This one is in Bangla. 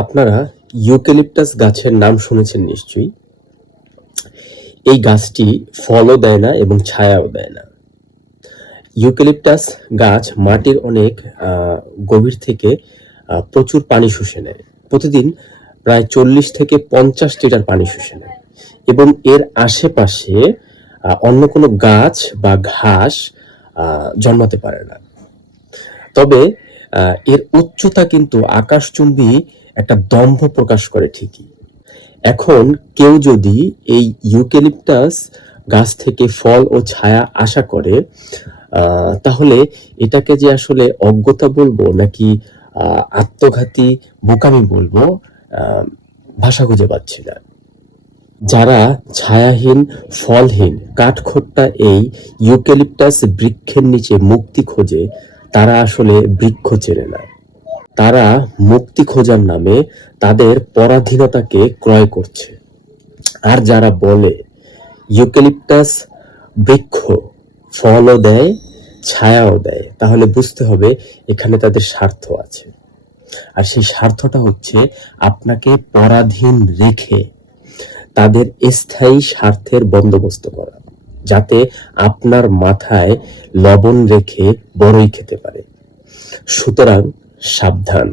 আপনারা ইউক্যালিপটাস গাছের নাম শুনেছেন নিশ্চয়ই। এই গাছটি ফলও দেয় না এবং ছায়াও দেয় না। ইউক্যালিপটাস গাছ মাটির অনেক গভীর থেকে প্রচুর পানি শুষে নেয়। প্রতিদিন প্রায় 40 থেকে 50 লিটার পানি শুষে নেয় এবং এর আশেপাশে অন্য কোনো গাছ বা ঘাস জন্মাতে পারে না। তবে এর উচ্চতা কিন্তু আকাশচুম্বী একটা দম্ভ প্রকাশ করে ঠিকই। এখন কেউ যদি এই ইউক্যালিপটাস গাছ থেকে ফল ও ছায়া আশা করে, তাহলে এটাকে যে আসলে অজ্ঞতা বলবো নাকি আত্মঘাতী বোকামি বলবো, ভাষা খুঁজে পাচ্ছি না। যারা ছায়াহীন, ফলহীন, কাঠখোট্টা এই ইউক্যালিপটাস বৃক্ষের নিচে মুক্তি খোঁজে, তারা আসলে বৃক্ষ চেনে না। তারা মুক্তি খোঁজার নামে তাদের পরাধীনতাকে ক্রয় করছে। আর যারা বলে ইউক্যালিপটাস বৃক্ষ ফলও দেয়, ছায়াও দেয়, তাহলে বুঝতে হবে এখানে তাদের স্বার্থ আছে। আর সেই স্বার্থটা হচ্ছে আপনাকে পরাধীন রেখে তাদের স্থায়ী স্বার্থের বন্দোবস্ত করা, যাতে আপনার মাথায় লবণ রেখে বড়ই খেতে পারে। সুতরাং সাবধান।